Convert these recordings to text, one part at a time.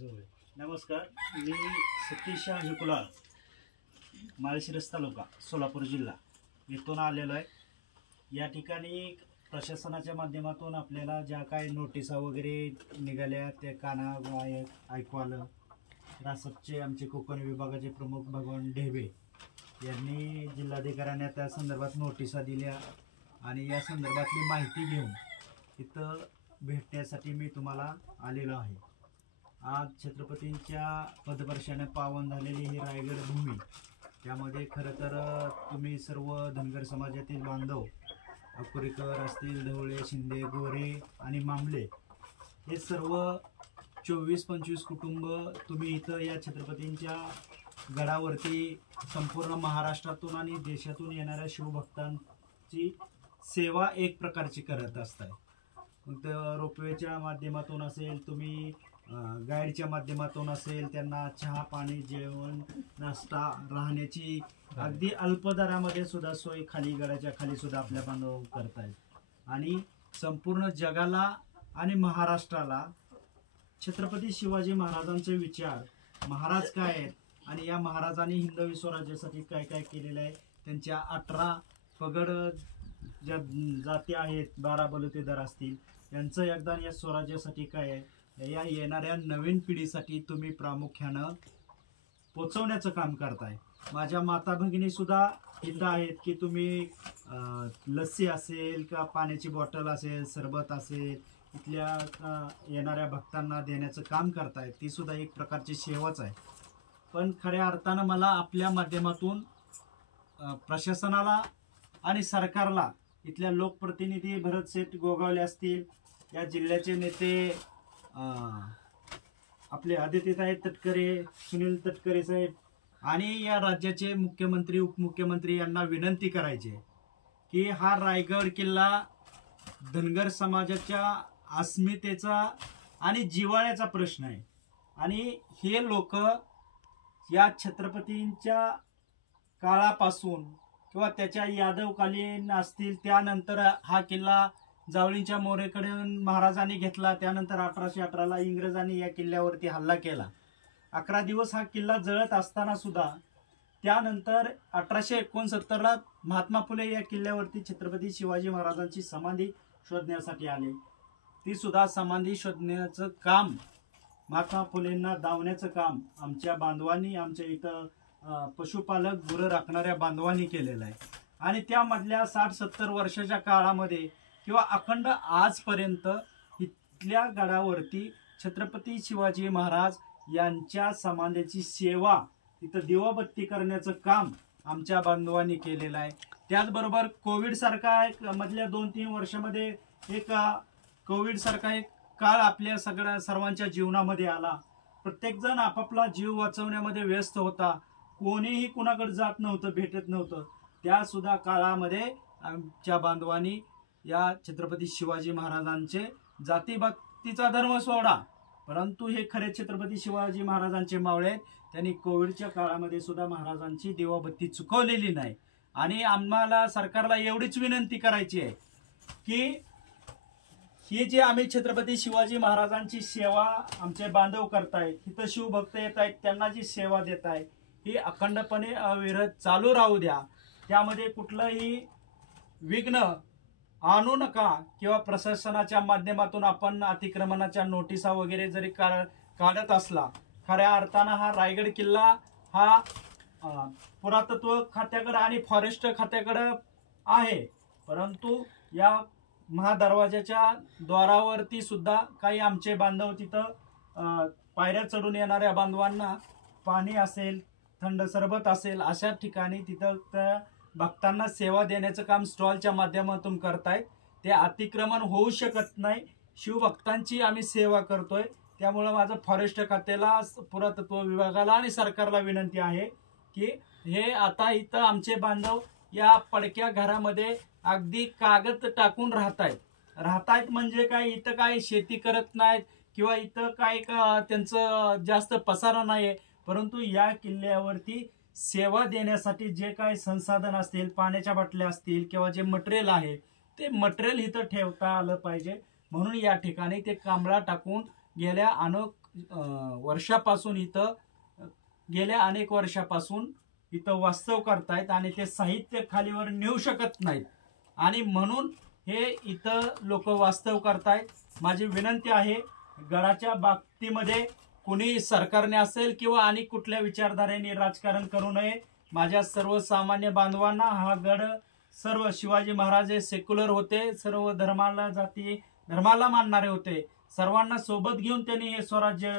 नमस्कार, मी सतीश हिकुलाल, माळशिरस तालुका, सोलापूर जिल्हा येथून आलेलो आहे। या ठिकाणी प्रशासनाच्या माध्यमातून आपल्याला ज्या काही नोटिसा वगैरे निघाल्या त्या ऐकू आलं। रासपचे आमचे कोकण विभागाचे प्रमुख भगवान ढेबे यांनी जिल्हाधिकाऱ्यांना त्या संदर्भात नोटिसा दिल्या आणि या संदर्भातली माहिती घेऊन इथं भेटण्यासाठी मी तुम्हाला आलेलो आहे। आज छत्रपतींच्या पदस्पर्शाने पावन झालेली ही रायगड भूमी, त्यामध्ये खरं तर तुम्ही सर्व धनगर समाजातील बांधव, अकुरीकर असतील, ढवळे, शिंदे, गोरे आणि मामले हे सर्व 24-25 कुटुंब तुम्ही इथं या छत्रपतींच्या गडावरती संपूर्ण महाराष्ट्रातून आणि देशातून येणाऱ्या शिवभक्तांची सेवा एक प्रकारची करत असताय। मग रोपवेच्या माध्यमातून असेल, तुम्ही गाईडच्या माध्यमातून असेल, त्यांना चहा पाणी, जेवण, नाश्ता, राहण्याची अगदी अल्प दरामध्ये सुद्धा सोय खाली गडाच्या खाली सुद्धा आपल्या बांधव करतायत। आणि संपूर्ण जगाला आणि महाराष्ट्राला छत्रपती शिवाजी महाराजांचे विचार, महाराज काय आहेत आणि या महाराजांनी हिंदवी स्वराज्यासाठी काय काय केलेलं आहे, त्यांच्या 18 पगड ज्या जाती आहेत, 12 बलुतेदार असतील, यांचं योगदान या स्वराज्यासाठी काय आहे, या येणाऱ्या नवीन पिढीसाठी तुम्ही प्रामुख्यानं पोचवण्याचं काम करताय। माझ्या माता भगिनी सुद्धा इथं आहेत की तुम्ही लस्सी असेल का पाण्याची बॉटल असेल, सरबत असेल, इथल्या येणाऱ्या भक्तांना देण्याचं काम करताय। ती सुद्धा एक प्रकारची सेवाच आहे। पण खऱ्या अर्थानं मला आपल्या माध्यमातून प्रशासनाला आणि सरकारला, इथल्या लोकप्रतिनिधी भरत शेठ गोगावले असतील, या जिल्ह्याचे नेते आपले आदित्यताई तटकरे, सुनील तटकरे साहेब आणि या राज्याचे मुख्यमंत्री, उपमुख्यमंत्री यांना विनंती करायची की हा रायगड किल्ला धनगर समाजाच्या अस्मितेचा आणि जिव्हाळ्याचा प्रश्न आहे आणि हे लोक या छत्रपतींच्या काळापासून किंवा त्याच्या यादवकालीन असतील, त्यानंतर हा किल्ला जावळींच्या मोरेकडून महाराजांनी घेतला, त्यानंतर 1818ला इंग्रजांनी या किल्ल्यावरती हल्ला केला। 11 दिवस हा किल्ला जळत असताना सुद्धा त्यानंतर 1869ला महात्मा फुले या किल्ल्यावरती छत्रपती शिवाजी महाराजांची समाधी शोधण्यासाठी आले। ती सुद्धा समाधी शोधण्याचं काम, महात्मा फुलेंना दावण्याचं काम आमच्या बांधवांनी, आमच्या इथं पशुपालक गुरं राखणाऱ्या बांधवांनी केलेलं आहे। आणि त्यामधल्या 60-70 वर्षाच्या काळामध्ये किंवा अखंड आजपर्यंत इथल्या गडावरती छत्रपती शिवाजी महाराज यांच्या समाधीची सेवा, इथं दिवाबत्ती करण्याचं काम आमच्या बांधवांनी केलेलं आहे। त्याचबरोबर कोविड सारखा एक मधल्या 2-3 वर्षामध्ये एक कोविड सारखा एक काळ आपल्या सर्वांच्या जीवनामध्ये आला। प्रत्येक जण आपापला जीव वाचवण्यामध्ये व्यस्त होता, कोणीही कुणाकडे जात नव्हतं, भेटत नव्हतं। त्या सुद्धा काळामध्ये आमच्या बांधवांनी या छत्रपती शिवाजी महाराजांचे जातीभक्तीचा धर्म सोडा, परंतु हे खरे छत्रपती शिवाजी महाराजांचे मावळे आहेत। त्यांनी कोविडच्या काळामध्ये सुद्धा महाराजांची दिवाबत्ती चुकवलेली नाही। आणि आम्हाला सरकारला एवढीच विनंती करायची आहे की ही जी आम्ही छत्रपती शिवाजी महाराजांची सेवा आमचे बांधव करतायत, तिथं शिवभक्त येत आहेत, त्यांना जी सेवा देत आहे ही अखंडपणे अविरत चालू राहू द्या। त्यामध्ये कुठलंही विघ्न आणू नका किंवा प्रशासनाच्या माध्यमातून आपण अतिक्रमणाच्या नोटिसा वगैरे जरी काढत असला, खऱ्या अर्थानं हा रायगड किल्ला हा पुरातत्व खात्याकडे आणि फॉरेस्ट खात्याकडे आहे, परंतु या महादरवाजाच्या द्वारावरती सुद्धा काही आमचे बांधव तिथं पायऱ्या चढून येणाऱ्या बांधवांना पाणी असेल, थंड सरबत असेल, अशा ठिकाणी तिथं त्या भक्तांना सेवा देण्याचं काम स्टॉलच्या माध्यमातून करतायत। ते अतिक्रमण होऊ शकत नाही, शिवभक्तांची आम्ही सेवा करतोय। त्यामुळे माझं फॉरेस्ट खात्याला, पुरातत्व विभागाला आणि सरकारला विनंती आहे की हे आता इथं आमचे बांधव या पडक्या घरामध्ये अगदी कागद टाकून राहतायत म्हणजे काय, इथं काय शेती करत नाहीत किंवा इथं काय त्यांचं जास्त पसारा नाहीये, परंतु या किल्ल्यावरती सेवा देण्यासाठी जे काही संसाधन असतील, पाण्याच्या बाटल्या असतील किंवा जे मटेरियल आहे ते मटेरियल इथं ठेवता आलं पाहिजे। म्हणून या ठिकाणी ते कांबळा टाकून गेल्या अनेक वर्षापासून इथं गेल्या अनेक वर्षापासून इथं वास्तव करतायत आणि ते साहित्य खालीवर नेऊ शकत नाहीत आणि म्हणून हे इथं लोक वास्तव करतायत। माझी विनंती आहे, गडाच्या बाबतीमध्ये कुणी सरकारने असेल किंवा आणि कुठल्या विचारधारेने राजकारण करू नये। माझ्या सर्वसामान्य बांधवांना हा गड सर्व शिवाजी महाराज हे सेक्युलर होते, सर्व धर्माला जाती धर्माला मानणारे होते, सर्वांना सोबत घेऊन त्यांनी हे स्वराज्य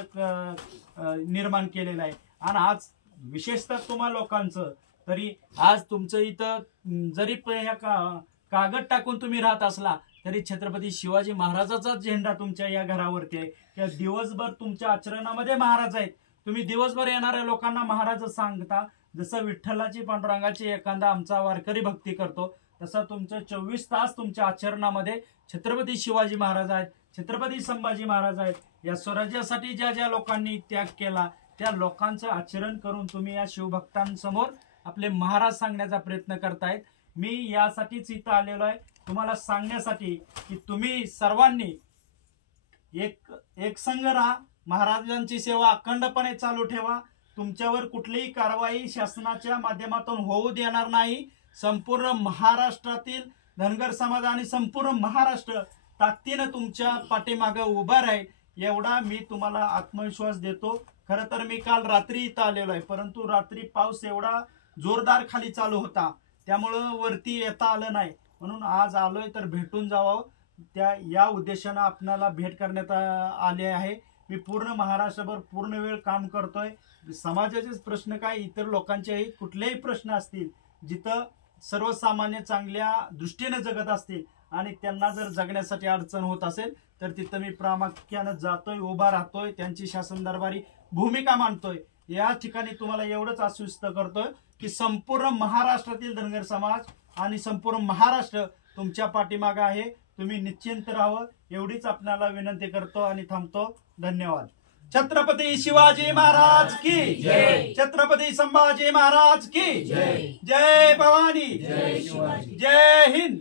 निर्माण केलेलं आहे। आणि आज विशेषतः तुम्हा लोकांचं तरी आज तुमचं इथं जरी कागद टाकून तुम्ही राहत असला तरी छत्रपती शिवाजी महाराजाचा झेंडा तुमच्या या घरावरती आहे किंवा दिवसभर तुमच्या आचरणामध्ये महाराज आहेत। तुम्ही दिवसभर येणाऱ्या लोकांना महाराज सांगता, जसं विठ्ठलाची पांडुरंगाची एखादा आमचा वारकरी भक्ती करतो तसं तुमचं 24 तास तुमच्या आचरणामध्ये छत्रपती शिवाजी महाराज आहेत, छत्रपती संभाजी महाराज आहेत। या स्वराज्यासाठी ज्या ज्या लोकांनी त्याग केला त्या लोकांचं आचरण करून तुम्ही या शिवभक्तांसमोर आपले महाराज सांगण्याचा प्रयत्न करतायत। मी यासाठीच इथं आलेलो आहे तुम्हाला सांगण्यासाठी की तुम्ही सर्वांनी एक संघ राहा, महाराजांची सेवा अखंडपणे चालू ठेवा। तुमच्यावर कुठलीही कारवाई शासनाच्या माध्यमातून होऊ देणार नाही। संपूर्ण महाराष्ट्रातील धनगर समाज आणि संपूर्ण महाराष्ट्र ताकदीने तुमच्या पाठीमागे उभा राहील एवढा मी तुम्हाला आत्मविश्वास देतो। खरं तर मी काल रात्री इथं आलेलो आहे, परंतु रात्री पाऊस एवढा जोरदार खाली चालू होता त्यामुळं वरती येता आलं नाही, म्हणून आज आलोय तर भेटून जावं त्या या उद्देशाने आपणाला भेट करण्यात आले आहे। मी पूर्ण महाराष्ट्रभर पूर्ण वेळ काम करतोय। समाजाचे प्रश्न काय इतर लोकांचेही कुठलेही प्रश्न असतील जिथं सर्वसामान्य चांगल्या दृष्टीने जगत असतील आणि त्यांना जर जगण्यासाठी अडचण होत असेल तर तिथं मी प्रामुख्याने जातोय, उभा राहतोय, त्यांची शासन दरबारी भूमिका मांडतोय। या ठिकाणी तुम्हाला एवढंच आश्वस्त करतोय की संपूर्ण महाराष्ट्रातील धनगर समाज आणि संपूर्ण महाराष्ट्र तुमच्या पाठीमागे आहे, तुम्ही निश्चिंत राहावं एवढीच आपल्याला विनंती करतो आणि थांबतो। धन्यवाद। छत्रपती शिवाजी महाराज की जय, छत्रपती संभाजी महाराज की जय, जय भवानी, जय हिंद।